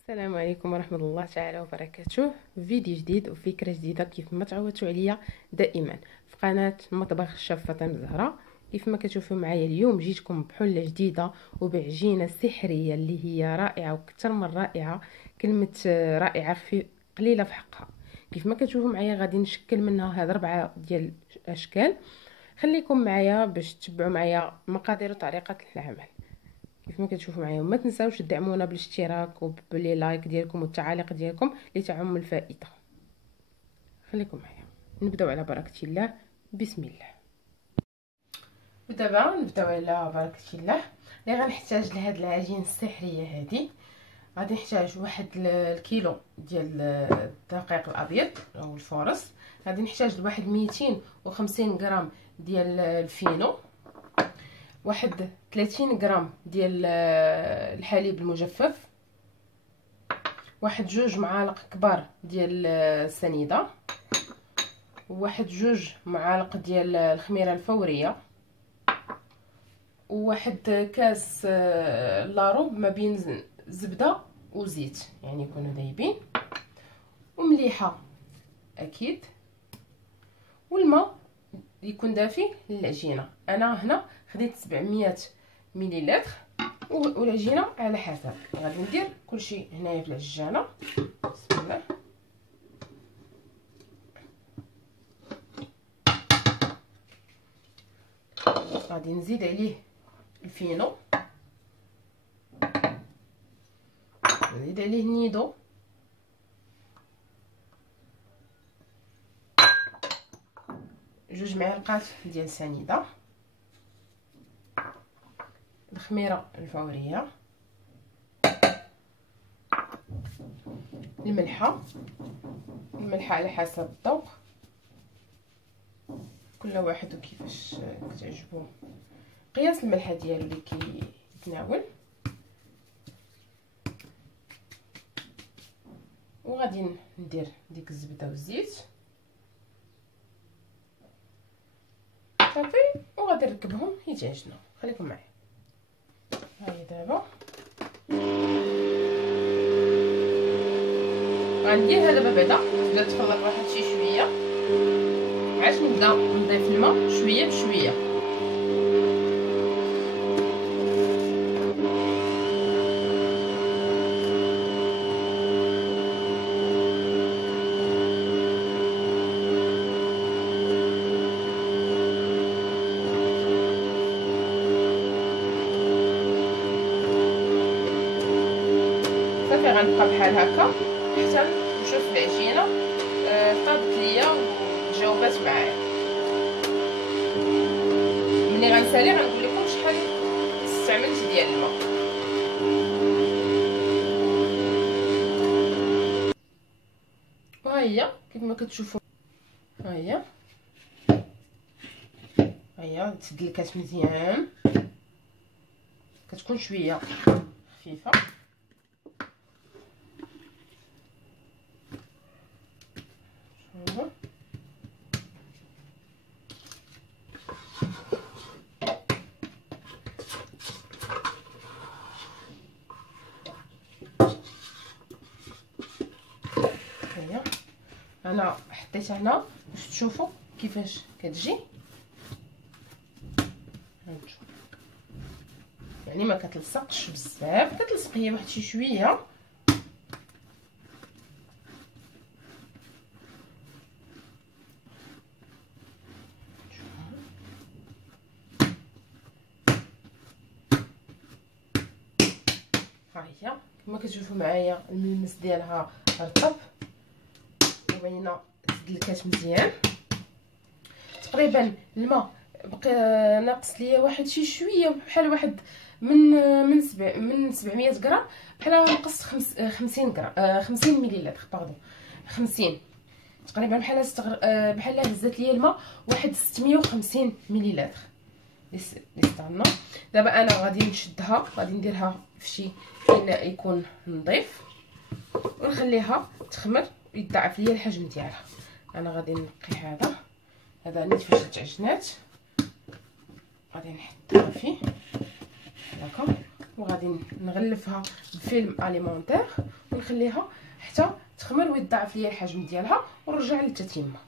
السلام عليكم ورحمة الله تعالى وبركاته. فيديو جديد وفكرة جديدة كيف ما تعودتوا عليا دائما في قناة مطبخ الشاف فاطمة الزهراء. كيف ما كتشوفوا معايا اليوم جيتكم بحلة جديدة وبعجينة سحرية اللي هي رائعة وكثر من رائعة. كلمة رائعة قليلة في حقها. كيف ما كتشوفوا معايا غادي نشكل منها هاد 4 ديال الاشكال. خليكم معايا باش تتبعوا معايا مقادير وطريقة العمل كيف ما كتشوفوا معايا. وما تنساوش تدعمونا بالاشتراك وبلي لايك ديالكم والتعاليق ديالكم لتعم الفائده. خليكم معايا نبداو على بركه الله. بسم الله. ودابا نبداو على بركه الله. اللي غنحتاج لهاد العجين السحريه هادي غادي نحتاج واحد الكيلو ديال الدقيق الابيض او الفورص. غادي نحتاج لواحد 250 غرام ديال الفينو، واحد 30 غرام ديال الحليب المجفف، واحد 2 معالق كبار ديال السنيده، وواحد 2 معالق ديال الخميره الفوريه، وواحد كاس لاروب ما بين زبده وزيت يعني يكونوا دايبين، ومليحه اكيد، والماء يكون دافي للعجينه. انا هنا خديت 700 مليلتر والعجينه على حسب. غادي ندير كلشي هنايا في العجانه. بسم الله. غادي نزيد عليه الفينو، نزيد عليه النيدو، جوج معالق ديال سنيده، الخميره الفوريه، الملحه على حسب الذوق، كل واحد وكيفاش كتعجبو قياس الملحه ديالو اللي كيتناول. وغادي ندير ديك الزبده والزيت صافي، وغادي نركبهم يتعجنوا. خليكم معايا. هاهي دابا غنديرها دابا بعدا تبدا تخلط واحد شي شويه، عاد نبدا نضيف الماء شويه بشويه. صافي غنبقى بحال هكا حتى نشوف العجينه طابت ليا وتجاوبات معايا. ملي غنسالي غنقول لكم شحال استعملت ديال الماء. وهي كيف ما كتشوفوا ها هي تدلكات مزيان، كتكون شويه خفيفه. انا حطيتها هنا باش تشوفوا كيفاش كتجي. يعني ما كتلصقش بزاف، كتلصق هي واحد شي شويه. ها هي كما كتشوفوا معايا الملمس ديالها رطب وباينه تدلكات مزيان. تقريبا الماء بقى ناقص ليا واحد شي شويه، بحال واحد من 700 غرام، بحال نقص 50 غرام 50 مليلتر باردون 50 تقريبا. بحال هزات ليا الماء واحد 650 مليلتر. استنى دابا انا غادي نشدها، غادي نديرها في شي اناء يكون نظيف ونخليها تخمر يضاعف ليا الحجم ديالها. انا غادي نقي هذا نيت فاش تعجنات، غادي نحطها فيه هكا وغادي نغلفها بفيلم اليمونتير ونخليها حتى تخمر ويتضاعف ليا الحجم ديالها ونرجع للتتمه.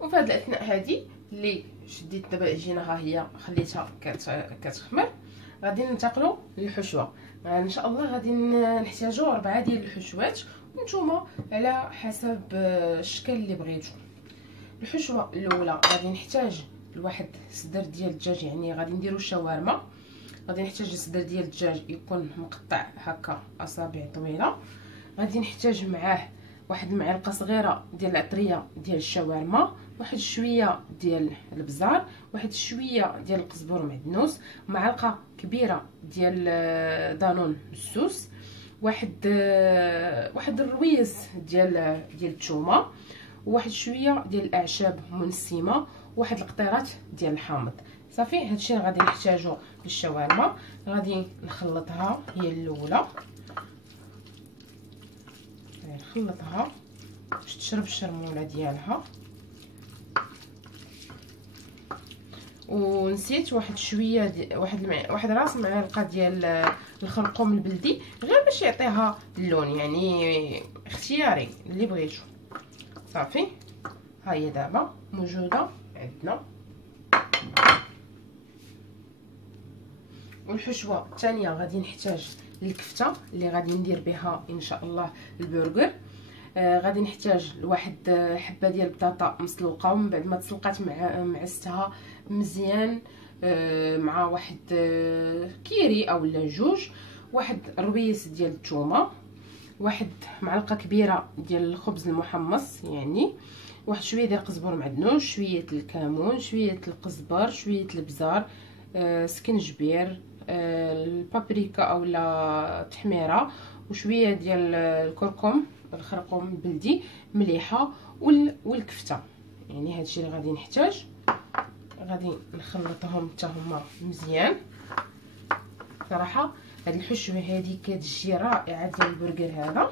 وفي هذه الاثناء هذه اللي شديت دابا العجينه ها هي خليتها كتخمر، غادي ننتقلوا للحشوه. ان شاء الله غادي نحتاجوا 4 ديال الحشوات وانتم على حسب الشكل اللي بغيتو. الحشوه الاولى غادي نحتاج لواحد صدر ديال الدجاج، يعني غادي نديرو الشاورما. غادي نحتاج صدر ديال الدجاج يكون مقطع هكا اصابع طويله. غادي نحتاج معاه واحد المعلقه صغيره ديال العطريه ديال الشاورما، واحد شويه ديال البزار، واحد شويه ديال القزبر معدنوس، معلقه كبيره ديال دانون مسوس، واحد الرويز ديال الثومه، وواحد شويه ديال الاعشاب منسمه، واحد القطيرات ديال الحامض. صافي هادشي اللي غادي نحتاجو للشاورما. غادي نخلطها هي الاولى، نخلطها باش تشرب الشرموله ديالها. ونسيت واحد شويه واحد راس معلقه ديال الخرقوم البلدي، غير باش يعطيها اللون، يعني اختياري اللي بغيتو. صافي ها هي دابا موجوده عندنا. والحشوه الثانيه غادي نحتاج الكفته اللي غادي ندير بها ان شاء الله البرجر. غادي نحتاج لواحد حبه ديال البطاطا مسلوقه، ومن بعد ما تسلقات معستها مزيان مع واحد كيري اولا جوج، واحد رويس ديال الثومه، واحد معلقه كبيره ديال الخبز المحمص، يعني واحد شويه ديال القزبر معدنوس، شويه الكمون، شويه القزبر، شويه البزار، سكنجبير، البابريكا اولا التحميره، وشويه ديال الكركم الخرقوم البلدي، مليحه، والكفته. يعني هادشي اللي غادي نحتاج. غادي نخلطهم حتى هما مزيان. صراحه هاد الحشوه هادي كتجي رائعه ديال البرجر هذا،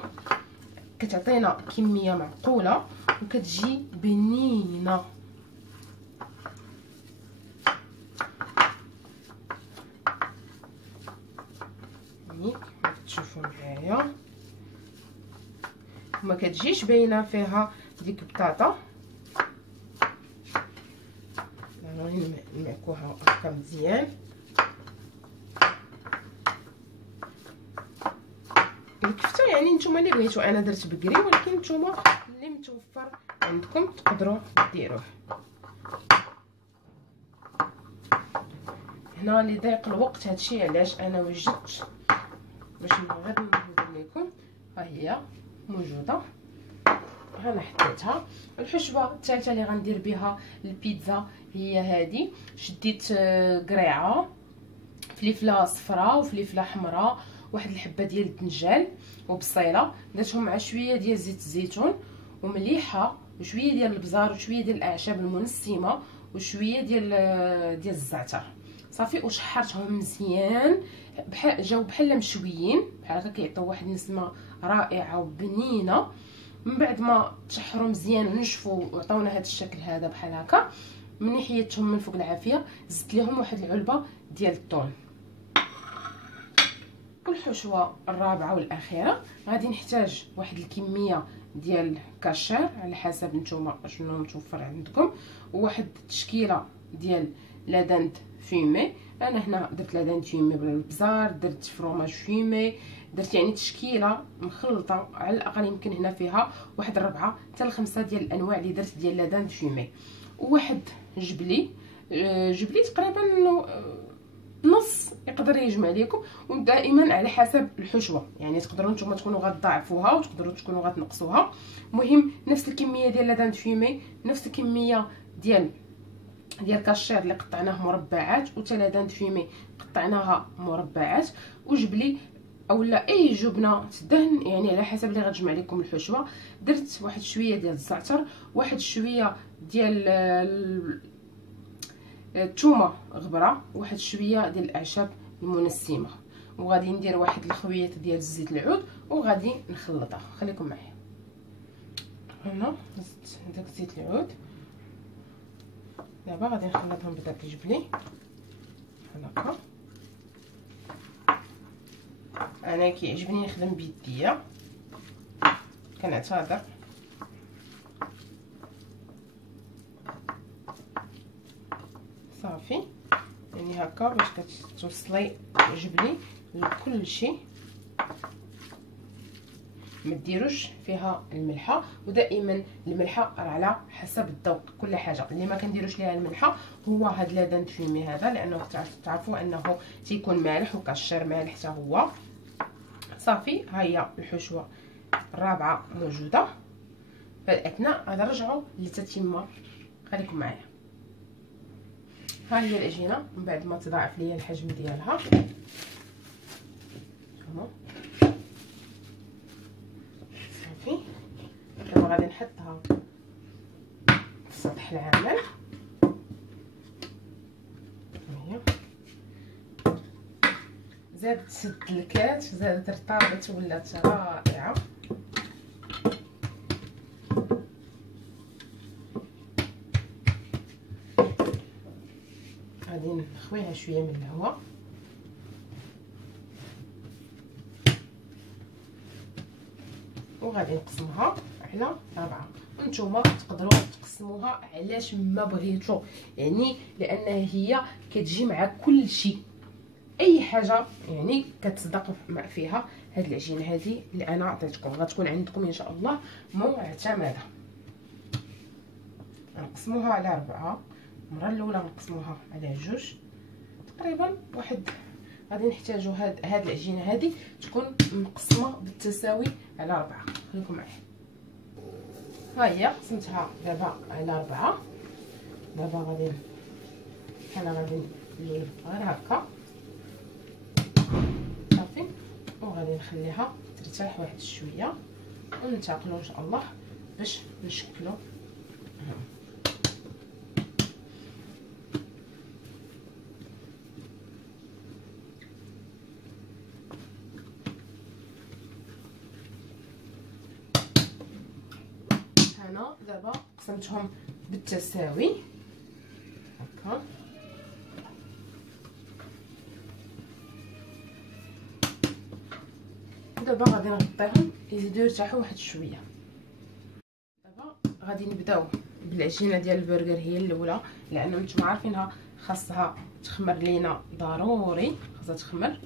كتعطينا كميه معقوله وكتجي بنينه. يعني تشوفوا معايا وما كتجيش باينه فيها ديك البطاطا. غادي نمعكوها هكا مزيان. الكفته يعني نتوما اللي بغيتو، انا درت بكري، ولكن نتوما اللي متوفر عندكم تقدروا ديروه. هنا لضيق الوقت هادشي علاش انا وجدت باش غير نوري لكم. ها هي موجوده، انا حطيتها. الحشوه الثالثه اللي غندير بها البيتزا هي هذه. شديت قريعه فلفله صفراء وفلفله حمراء، واحد الحبه ديال الدنجال وبصيله، درتهم مع شويه ديال زيت الزيتون ومليحه، وشويه ديال البزار، وشويه ديال الاعشاب المنسمه، وشويه ديال الزعتر. صافي وشحرتهم مزيان، جاو بحال مشويين بحال هكا، كيعطيو واحد النسمه رائعه وبنينه. من بعد ما تشحروا مزيان ونشفوا وعطاونا هذا الشكل هذا بحال هكا، من حيدتهم من فوق العافيه زدت لهم واحد العلبه ديال الثوم. والحشوه الرابعه والاخيره غادي نحتاج واحد الكميه ديال كاشير على حسب نتوما شنو متوفر عندكم، وواحد التشكيله ديال لاداند فيمي. انا هنا درت لاداند فيمي بالبزار، درت فروماج فيمي، درت يعني تشكيله مخلطه. على الاقل يمكن هنا فيها واحد 4 حتى 5 ديال الانواع اللي درت ديال لاداند فيمي. وواحد جبلي تقريبا نص يقدر يجمع لكم، ودائما على حسب الحشوه، يعني تقدروا نتوما تكونوا غتضاعفوها وتقدروا تكونوا غتنقصوها. المهم نفس الكميه ديال لاداند فيمي، نفس الكميه ديال كاشير اللي قطعناه مربعات، وتا لاداند فيمي قطعناها مربعات، وجبلي اولا اي جبنه تدهن، يعني على حسب اللي غتجمع لكم الحشوه. درت واحد شويه ديال الزعتر، واحد شويه ديال الثومه غبره، واحد شويه ديال الاعشاب المنسمه، وغادي ندير واحد الخويط ديال الزيت العود وغادي نخلطها. خليكم معايا. هنا زدت داك الزيت العود، دابا غادي نخلطهم بداك الجبلي بحال هكا. انا كيعجبني نخدم بيديا، كنعتذر. صافي يعني هكا باش كتوصلي جبلي لكل شيء. ما ديروش فيها الملحه، ودائما الملحه راه على حسب الذوق. كل حاجه اللي ما كنديروش ليها الملحه هو هاد لادان فيمي هذا، لانه تعرفوا انه تيكون مالح وكالشر مالح حتى هو. صافي ها هي الحشوه الرابعه موجوده. فالاثناء غادي نرجعوا للتتمه، خليكم معايا. ها هي العجينه من بعد ما تضاعف ليا الحجم ديالها. صافي دابا غادي نحطها في السطح العامل. هي زادت سدلكات، زادت ارتبطت، ولات رائعه. غادي نخويها شويه من الهواء. وغادي نقسمها على 4. وانتوما تقدروا تقسموها علاش ما بغيتو، يعني لان هي كتجي مع كل شيء، اي حاجه يعني كتصدق فيها. هاد العجينه هذه اللي انا عطيتكم غتكون عندكم ان شاء الله معتمده. نقسموها على 4. المره الاولى نقسموها على 2 تقريبا. واحد غادي نحتاجو هاد العجينه هذه تكون مقسمه بالتساوي على 4. خليكم معايا. ها هي قسمتها دابا على 4. دابا غادي ندير غير هكا صافي، وغادي نخليها ترتاح واحد شويه وننتقلوا ان شاء الله باش نشكلوا. هنا دابا قسمتهم بالتساوي هكا. دابا غادي نغطيهم يزيدوا يرتاحوا واحد شويه. دابا غادي نبداو بالعجينه ديال البرغر، هي الاولى، لان نتوما عارفينها خاصها تخمر لينا، ضروري خاصها تخمر.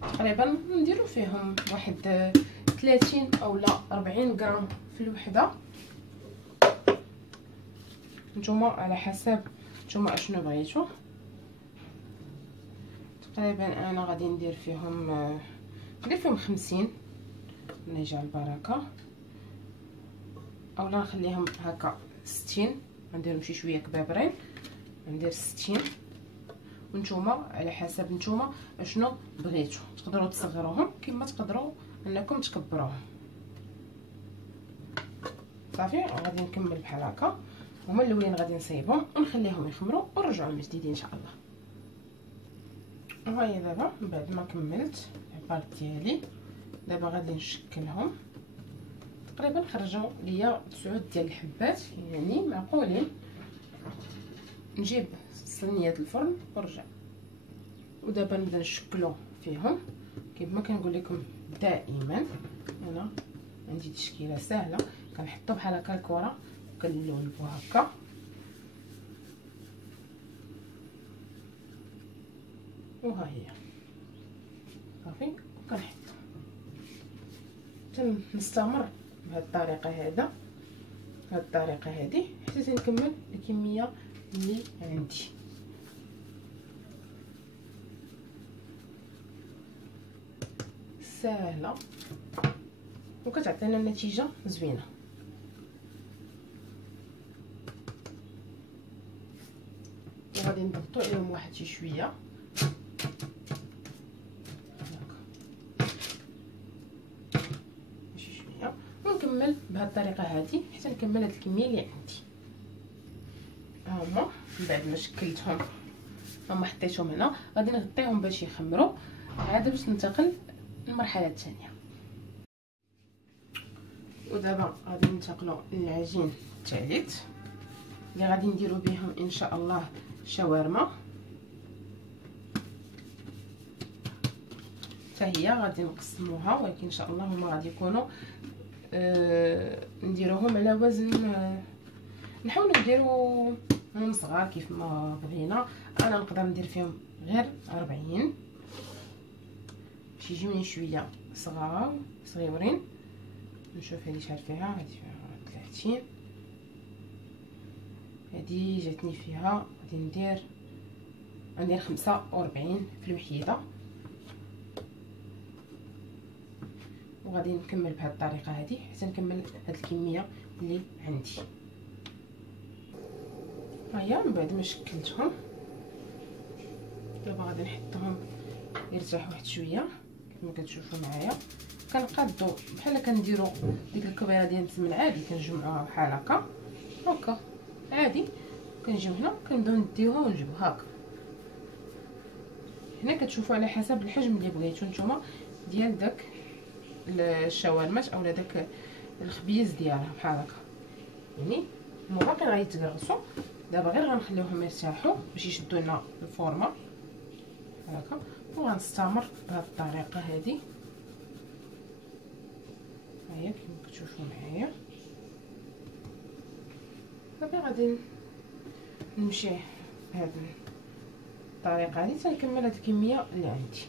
تقريبا نديرو فيهم واحد 30 اولا 40 غرام في الوحده، نتوما على حسب نتوما اشنو بغيتو. تقريبا انا غادي ندير فيهم 50. الله يجعل البركه. اولا نخليهم هكا 60، نديرهم شي شويه كبابرين، ندير 60. وانتوما على حسب نتوما اشنو بغيتو، تقدروا تصغروهم كما تقدروا انكم تكبروهم. صافي غادي نكمل بحال هكا. هما الاولين غادي نصايبهم ونخليهم يخمروا ونرجعوا من جديد ان شاء الله. ها هي دابا من بعد ما كملت العبار ديالي، دابا غادي نشكلهم. تقريبا خرجوا ليا 9 ديال الحبات، يعني معقولين. نجيب صينيه الفرن ونرجع. ودابا نبدا نشكلو فيهم كيما كنقول لكم دائما. انا عندي تشكيله سهله، كنحطو بحال هكا الكره وكنلولبو هكا. وها هي صافي، وكنحط نستمر بهذه الطريقه بهذه الطريقه هذه حتى تنكمل الكميه اللي عندي. سهله وكتعطينا نتيجه زوينه. وغادي نضغطوا عليهم واحد شي شويه ونكمل بهذه الطريقه هذه حتى نكمل هذه الكميه اللي عندي. هما من بعد ما شكلتهم هما حطيتهم هنا، غادي نغطيهم باش يخمروا عاد باش ننتقل للمرحله الثانيه. ودابا غادي ننتقلوا للعجين الثالث اللي غادي نديروا بهم ان شاء الله شاورما. حتى هي غادي نقسموها، ولكن ان شاء الله هما غادي يكونوا نديروهم على وزن نحاولوا نديروا من صغار كيف ما بغينا. انا نقدر ندير فيهم غير 40 باش يجيوني شويه صغيورين. نشوف هذه شحال فيها، هذه فيها 30، هذه جاتني فيها غادي ندير 45 في الوحيده، وغادي نكمل بهذه الطريقه هذه حتى نكمل هذه الكميه اللي عندي. هيا من بعد ما شكلتهم دابا غادي نحطهم يرتاحوا واحد شويه كما كتشوفوا معايا. كنقادو بحال كنديروا ديك الكبيره ديال السمن عادي، كنجمعوها بحال هكا عادي، كنجيو هنا كنبداو نديوها ونجيبو هكا. هنا كتشوفوا على حسب الحجم اللي بغيتو نتوما ديال داك الشاورمات اولا داك الخبيز ديالها بحال هكا. يعني هما باقيين غيتقرصوا، دابا غير غنخليوهم يرتاحوا باش يشدوا لنا الفورمه هكا، وغنستمر بهذه الطريقه هذه. هيا كما كتشوفوا معايا دابا غادي نمشي بهذه الطريقه هذه حتى نكمل هذه الكميه اللي عندي.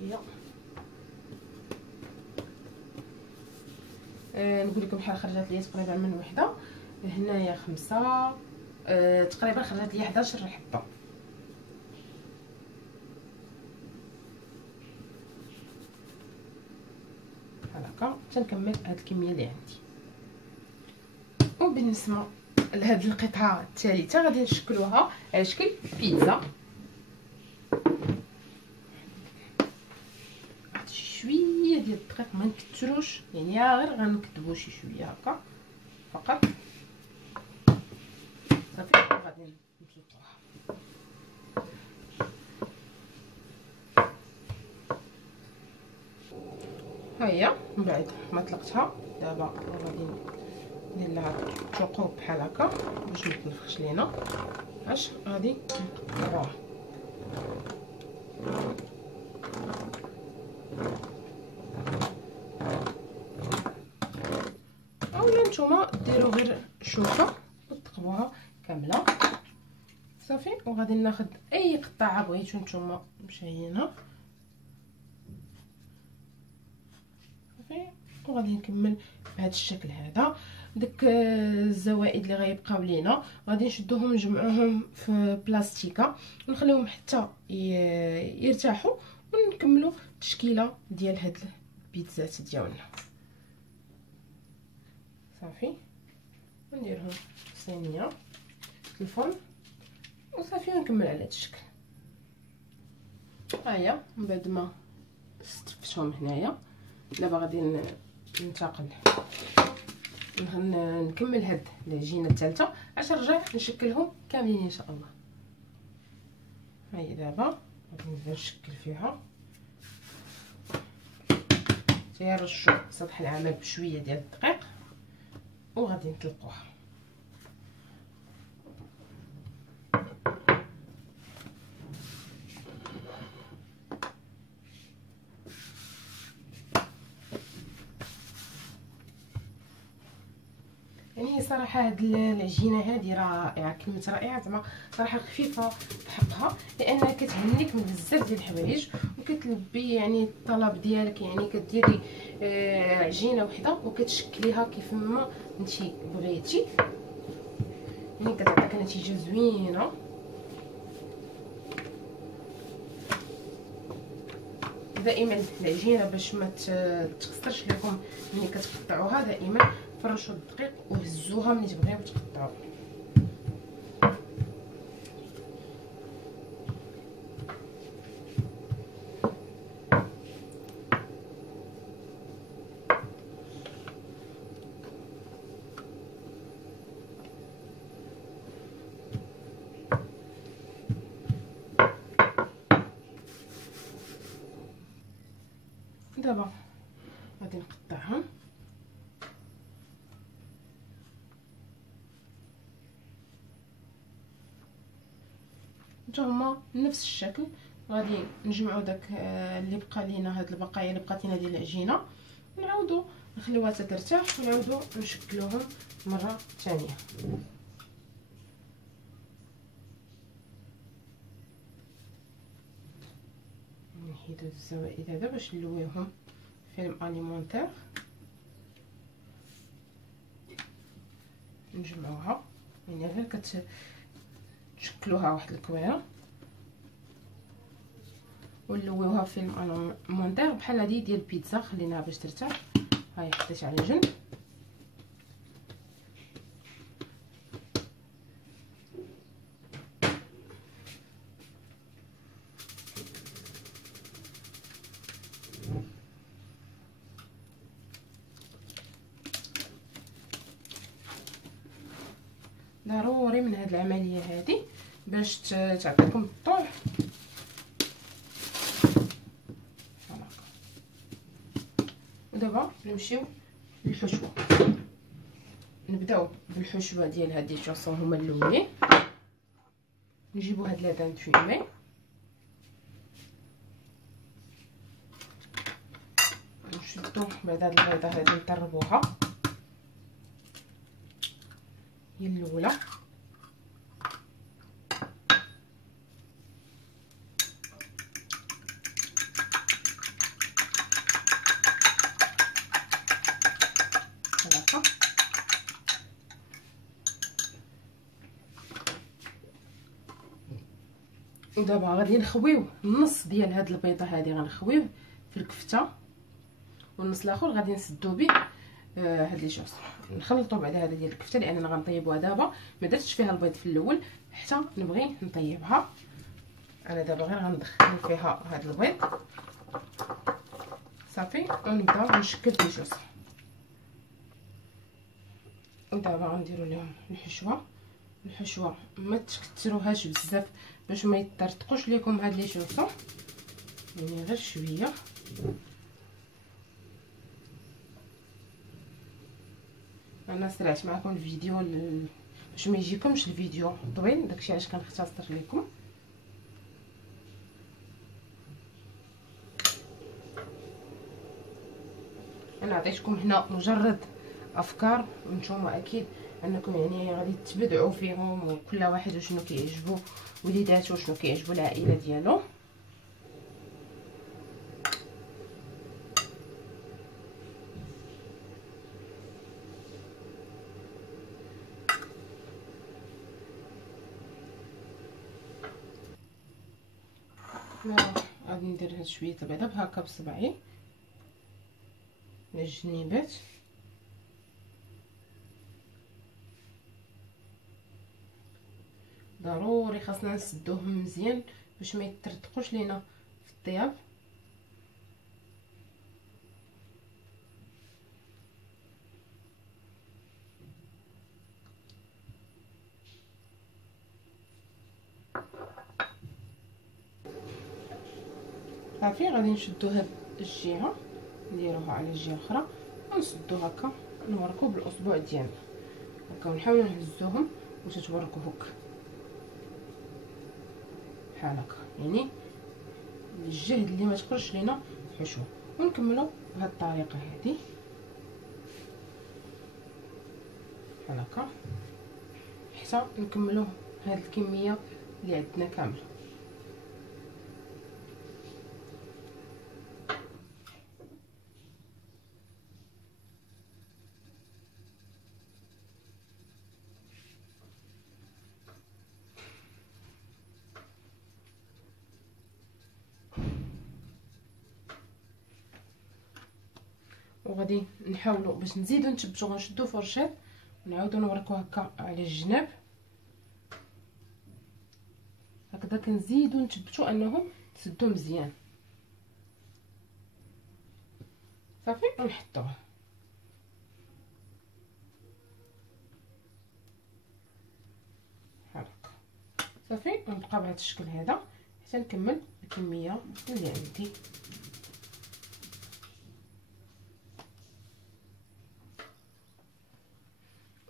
هي نقول لكم بحال خرجت لي تقريبا من وحده هنايا 5 تقريبا خرجت لي 11 حبه. بحال هكا تنكمل هاد الكميه اللي عندي. وبالنسبه لهاد القطعه الثالثه غادي نشكلوها على شكل بيتزا. شويه ديال الدقيق ما نكثروش، يعني غير غنكذبوا شي شويه هكا فقط صافي. غادي نطلقوها. هيا من بعد ما طلقتها دابا غادي ندير لها ثقوب بحال هكا باش ما تنفخش لينا. اش غادي نقطعوها اولا نتوما ديروا غير شوكه وتقبوها كامله صافي. وغادي ناخذ اي قطعه بغيتو نتوما مشينه صافي، وغادي نكمل بهذا الشكل هذا. داك الزوائد اللي غيبقاو لينا غادي نشدوهم نجمعوهم في بلاستيكه ونخليهم حتى يرتاحوا، ونكملوا التشكيله ديال هاد البيتزات ديالنا صافي. ونديرهم في صينيه في الفرن وصافي ونكمل على هذا الشكل. هيا من بعد ما استفتهم هنايا دابا غادي ننتقل نكمل هاد العجينه الثالثه عشان نرجع نشكلهم كاملين ان شاء الله. هاي دابا غادي نبدا نشكل فيها، تيرشوا سطح العمل بشويه ديال الدقيق وغادي نطلقوها. يعني صراحه هاد العجينه هذه رائعه، كلمه رائعه زعما صراحه خفيفه بحقها، لانها كتهنيك من بزاف ديال الحوايج وكتلبي يعني الطلب ديالك. يعني كديري عجينه وحده وكتشكليها كيف ما نتي بغيتي، يعني كتعطيك نتيجه زوينه. دائما العجينه باش ما تخسرش لكم ملي كتقطعوها، دائما فرشوا الدقيق وهزوها ملي تبغيو تقطعوا. دابا غادي نقطعهم حتى هما نفس الشكل. غادي نجمعوا داك اللي بقى لينا، هاد البقايا اللي بقات لينا ديال العجينه، نعاودوا نخليوها ترتاح ونعاودوا نشكلوهم مره ثانيه. نحيدو الزوائد هذا باش نلويوهم فيلم اليمونتير. نجمعوها يعني غير كتشكلوها واحد الكويره ونلويوها فيلم اليمونتير بحال هادي ديال البيتزا. خليناها باش ترتاح. هاي حطيتها على جنب. ضروري من هاد العمليه هادي باش تعطيكم الطول. ودابا نمشيو للحشوه. نبداو بالحشوه ديال هاد الجوسون هما الاولين. نجيبو هاد لادان فيمي، نشدو بعد هاد البيضه هادي نطربوها. هي الاولى. ودابا غادي نخويو النص ديال هاد البيضه هادي، غنخويوه في الكفته، والنص الاخر غادي نسدو به هاد لي جوز. نخلطوا بعد هذا ديال الكفته لاننا غنطيبوها دابا. ما درتش فيها البيض في الاول حتى نبغي نطيبها. انا دابا غير غندخل فيها هاد البيض صافي ونبدا نشكل لي جوز. ودابا غنديروا لهم الحشوه ما تكثروهاش بزاف باش ما يطرطقوش لكم هاد لي جوز، يعني غير شويه. انا سرعت معكم الفيديو باش ما يجيكمش الفيديو طويل، داكشي علاش كنختصر لكم. انا عطيتكم هنا مجرد افكار، وانتم اكيد انكم يعني غادي تبدعوا فيهم، وكل واحد وشنو كيعجبو وليداتو وشنو كيعجبو العائله ديالو. غادي ندير هاد شويه البيضه بهكا بصبعي على الجنيبات. ضروري خاصنا نسدوهم مزيان باش ما يترتقوش لينا في الطياب. صافي غادي نشدو هاد الجهه نديروها على الجهه الاخرى ونسدو هكا، نوركو بالاصبع ديالنا هكا ونحاولوا نهزوهم وتتوركوا هكا بحال هكا، يعني الجهد اللي ما تخرجش لينا حشوه. ونكملوا بهذه الطريقه هذه بحال هكا حتى نكملوا هذه الكميه اللي عندنا كامله. وغادي نحاولوا باش نزيدو نثبتو، غنشدو فرشات ونعاودو نوركو هكا على الجناب هكذا، كنزيدو نثبتو انهم تسدو مزيان صافي ونحطوه هكا صافي. ونبقى بهذا الشكل هذا حتى نكمل الكميه اللي عندي.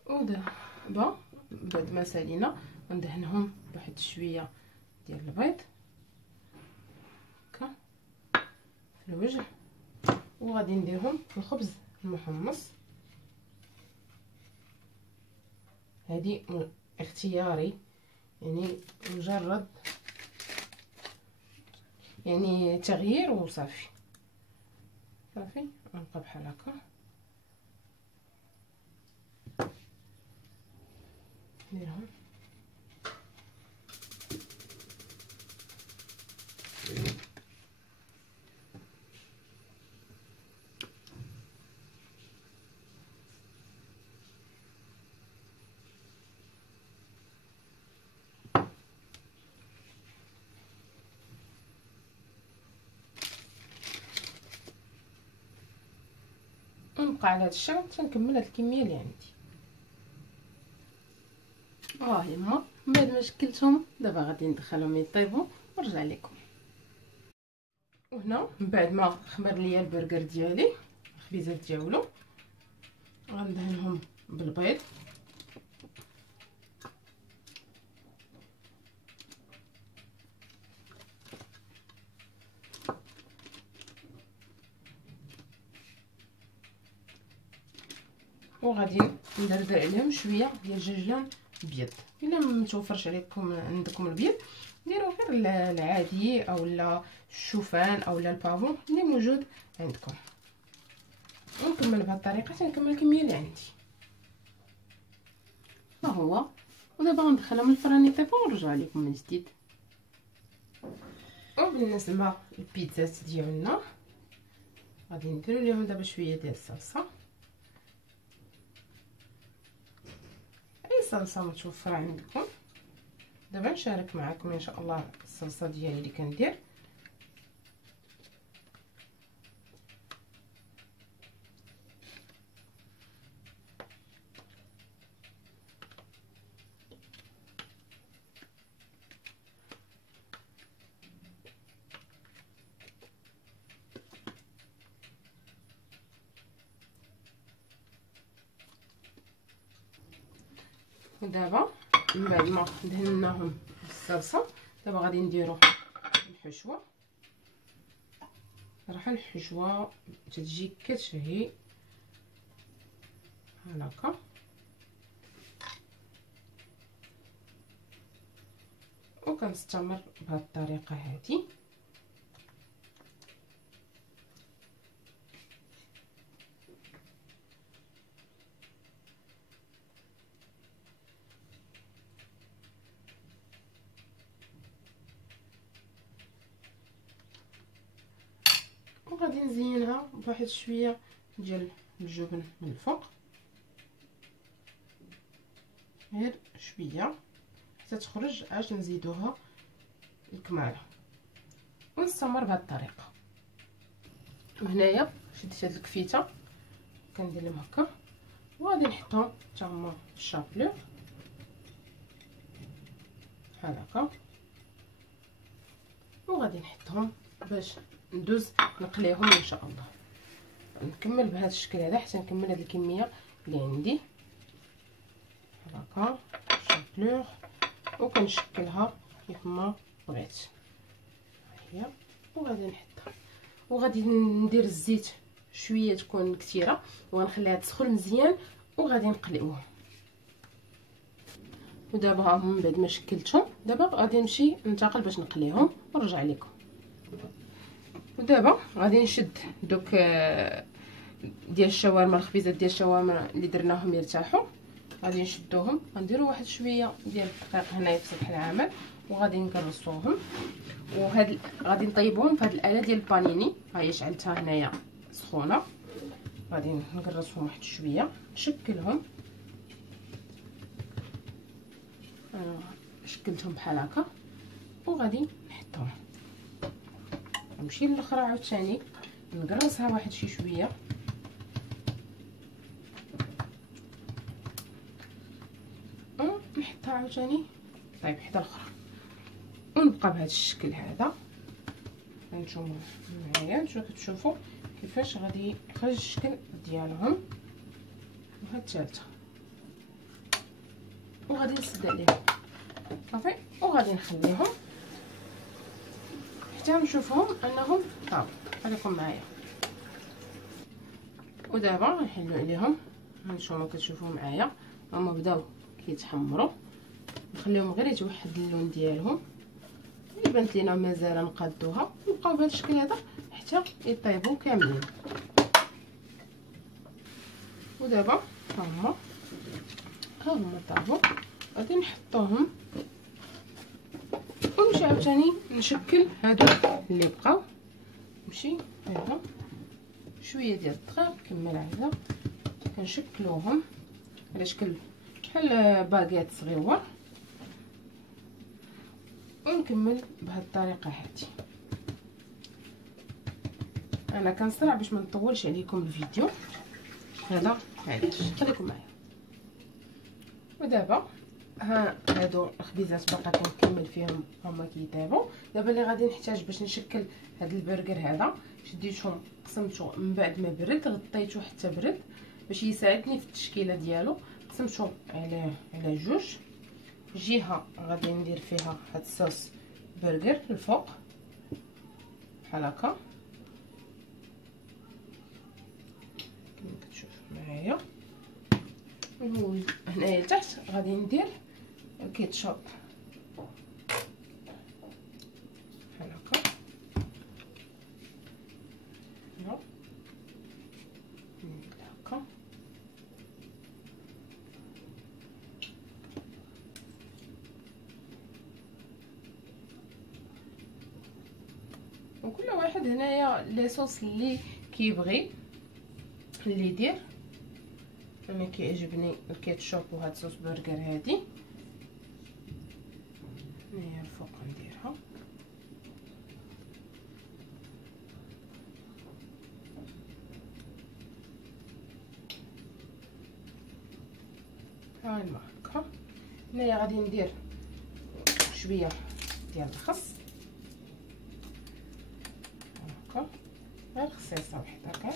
ودابا بعد ما سالينا ندهنهم بواحد شويه ديال البيض هكا في الوجه، وغادي نديرهم في الخبز المحمص. هذه اختياري، يعني مجرد يعني تغيير وصافي. صافي نبقى بحال هكا نديرهم. ونبقى على هذا الشكل تنكمل هاد الكميه اللي عندي. ها هما من بعد ما شكلتهم دابا غادي ندخلهم يطيبوا ونرجع لكم. وهنا من بعد ما خمر ليا البرغر ديالي الخبيزات ديالو غندهنهم بالبيض. وغادي ندردر عليهم شويه ديال الجاجلان ابيض. الا متوفرش عليكم عندكم البيض ديروا غير العادي اولا الشوفان اولا البافون اللي موجود عندكم. ونكمل بهذه الطريقه تنكمل الكميه اللي عندي. ها هو، ودابا غندخلهم الفران يطيبوا ونرجع لكم من جديد. وبالنسبه للبيتزات ديالنا غادي نديروا ليهم دابا شويه ديال الصلصه، صلصه متوفره عندكم. دابا نشارك معكم ان شاء الله الصلصه ديالي اللي كندير. ودابا من بعد ما دهناهم بالصلصه دابا غادي نديرو الحشوه. صراحه الحشوه تتجي كتشهي بحال هكا. وكنستمر بهذه الطريقه هذه. وغادي نزينها بواحد شويه ديال الجبن من الفوق، غير شويه حتى تخرج عاد نزيدوها الكماله. ونستمر بهذه الطريقه. وهنايا شديت هاد الكفيته كندير لهم هكا وغادي نحطهم حتى هما في الشابلور بحال هكا. وغادي نحطهم باش ندوز نقليهم ان شاء الله. نكمل بهذا الشكل هذا حتى نكمل هذه الكميه اللي عندي بحال هكا شابلور. وكنشكلها كيف ما بغيت هي. وغادي نحطها وغادي ندير الزيت شويه تكون كثيره وغنخليها تسخن مزيان وغادي نقليوهم. ودابا ها من بعد ما شكلتهم دابا غادي نمشي ننتقل باش نقليهم ونرجع لكم. ودابا غادي نشد دوك ديال الشاورما الخبيزات ديال الشاورما اللي درناهم يرتاحوا. غادي نشدوهم غنديروا واحد شويه ديال الدقيق هنايا في سطح العمل وغادي نكرصوهم. وهاد غادي نطيبوهم في هاد الاله ديال البانيني. ها هي شعلتها هنايا سخونه. غادي نكرصهم واحد شويه نشكلهم. شكلتهم بحال هكا وغادي نحطهم. نمشي للاخرى عاوتاني نكرسها واحد شي شويه ونحطها عاوتاني طيب حدا الاخرى. ونبقى بهذا الشكل هذا. هانتوما معايا نتوما كتشوفوا كيفاش غادي يخرج الشكل ديالهم. وهاد الثالثه وغادي نسد عليهم صافي. وغادي نخليهم حتى نشوفهم انهم طاب. خليكم معايا. ودابا غنحلو عليهم. هانتوما كتشوفوا معايا هما بداو كيتحمروا. نخليهم غير يتوحد اللون ديالهم. اللي بانت لينا مازال نقادوها نبقاو بهذا الشكل هذا حتى يطيبوا كاملين. ودابا ها هما طابوا. غادي نحطوهم ونمشي عاوتاني نشكل هادو اللي بقاو. نمشي هذا شويه ديال الدقيق كمل هذا كنشكلوهم على شكل بحال باغيت صغيور. ونكمل بهذه الطريقه هذه. انا كنسرع باش ما نطولش عليكم الفيديو هذا علاش. خليكم معايا. ودابا هادو الخبيزات باقا كنكمل فيهم هما كيطيبوا. دابا اللي غادي نحتاج باش نشكل هاد البرجر هذا شديتهم قسمته من بعد ما برد غطيته حتى برد باش يساعدني في التشكيله ديالو. قسمته على جوج. جهه غادي ندير فيها هاد الصوص برجر الفوق بحال هكا كما كتشوف معايا. هنايا لتحت غادي ندير الكيتشوب بحال هكا. هكا وكل واحد هنايا لي صوص اللي كيبغي اللي يدير. انا كيعجبني الكيتشوب وهاد صوص برجر هادي. هنايا الفوق نديرها هاي هكا. هنايا غادي ندير شويه ديال الخس هكا غير خصيصه وحده كاع.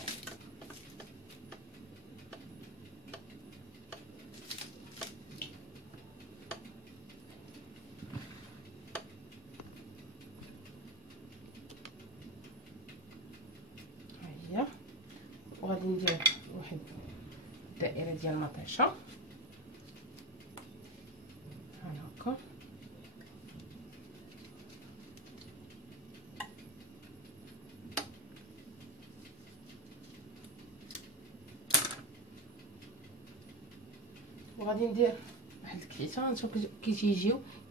هيا وغادي ندير واحد الدائره ديال المطيشه بحال هكا. وغادي ندير واحد الكليته. هانتوما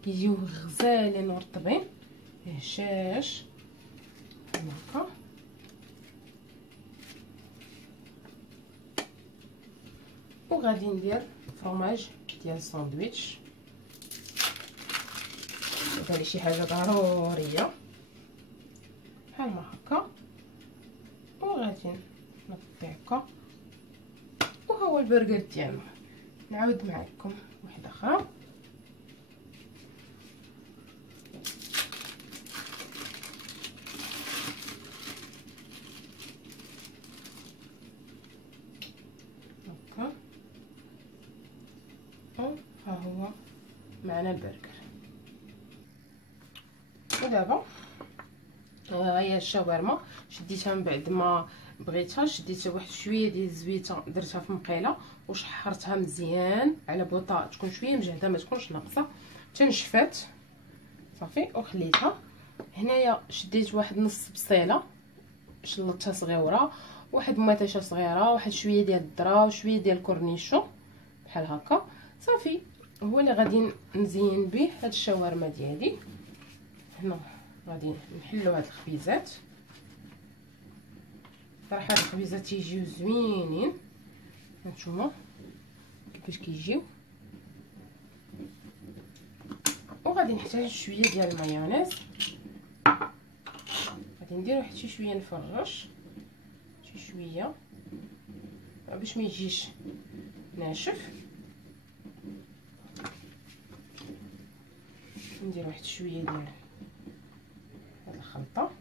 كيجيو غزالين ورطبين هشاش بحال هكا. وغادي ندير فرماج ديال الساندويتش. هذا شي حاجه ضروريه بحال ما هكا. وغادي نغطي هكا وهو البرجر ديالنا. نعاود معكم واحده اخرى. هكا ها هو معنا البرجر. ودابا هي الشاورما شديتها من بعد ما بغيتها. شديت واحد شويه ديال الزويته درتها في مقيله وشحرتها مزيان على بوطه تكون شويه مجهده ما تكونش ناقصه تنشفات صافي وخليتها. هنايا شديت واحد نص بصيله شلطتها صغيره، واحد مطيشه صغيره، واحد شويه ديال الذره وشويه ديال الكورنيشون بحال هكا صافي. هو اللي غادي نزين به هاد الشاورما ديالي. هنا غادي نحلو هاد الخبيزات. صراحه هاد الخبيزات تيجيو زوينين هانتوما كيفاش كيجيو. وغادي نحتاج شويه ديال المايونيز. غادي ندير واحد شي شويه نفرش شي شويه باش ما يجيش ناشف. ندير واحد شويه ديال هاد الخلطه.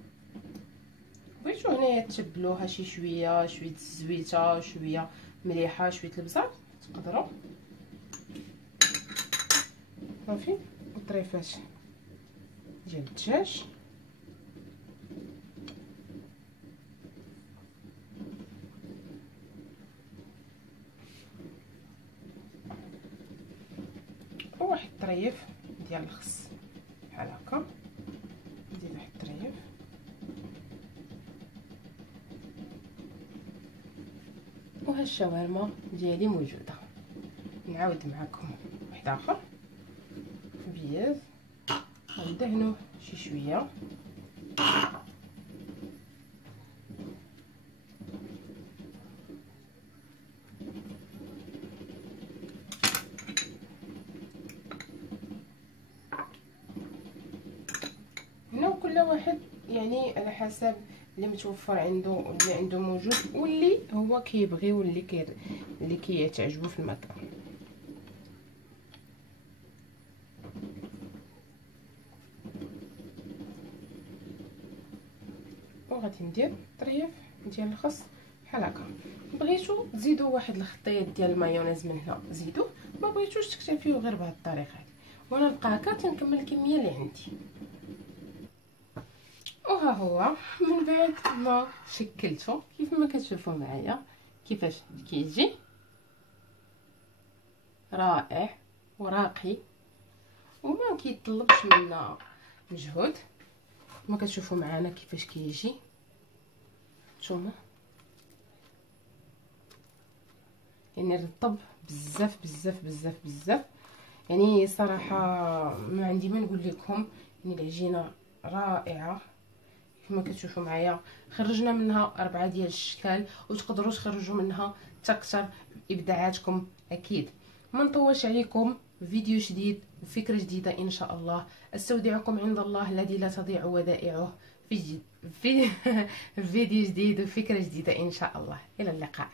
بغيتو هنايا تبلوها شي شويه الزويته شويه مليحه شويه البزار تقدروا صافي. الطريفات ديال الدجاج واحد الطريف ديال الخس بحال هكا، نزيد واحد الطريف وها الشاورما ديالي موجوده. نعاود معكم واحد اخر بياض غندهنوه شي شويه. هنا كل واحد يعني على حسب اللي متوفر عنده واللي عنده موجود واللي هو كيبغي واللي كيتعجبو في المكان. وغادي ندير طريف ديال الخس بحال هكا. بغيتو تزيدوا واحد الخطيط ديال المايونيز من هنا زيدوه، ما بغيتوش تكتفيو غير بهذه الطريقه هذه. وانا نبقى هكا تنكمل الكميه اللي عندي. وها هو من بعد ما شكلته كيف ما كتشوفوا معايا كيفاش كيجي رائع وراقي وما كيطلبش منا مجهود. ما كتشوفوا معنا كيفاش كيجي نتوما، يعني رطب بزاف بزاف بزاف بزاف. يعني صراحه ما عندي ما نقول لكم، يعني العجينه رائعه كما كتشوفوا معايا. خرجنا منها 4 ديال الاشكال وتقدروا تخرجوا منها اكثر ابداعاتكم اكيد. ما نطولش عليكم، فيديو جديد وفكره جديده ان شاء الله. استودعكم عند الله الذي لا تضيع ودائعه في فيديو جديد وفكره جديده ان شاء الله. الى اللقاء.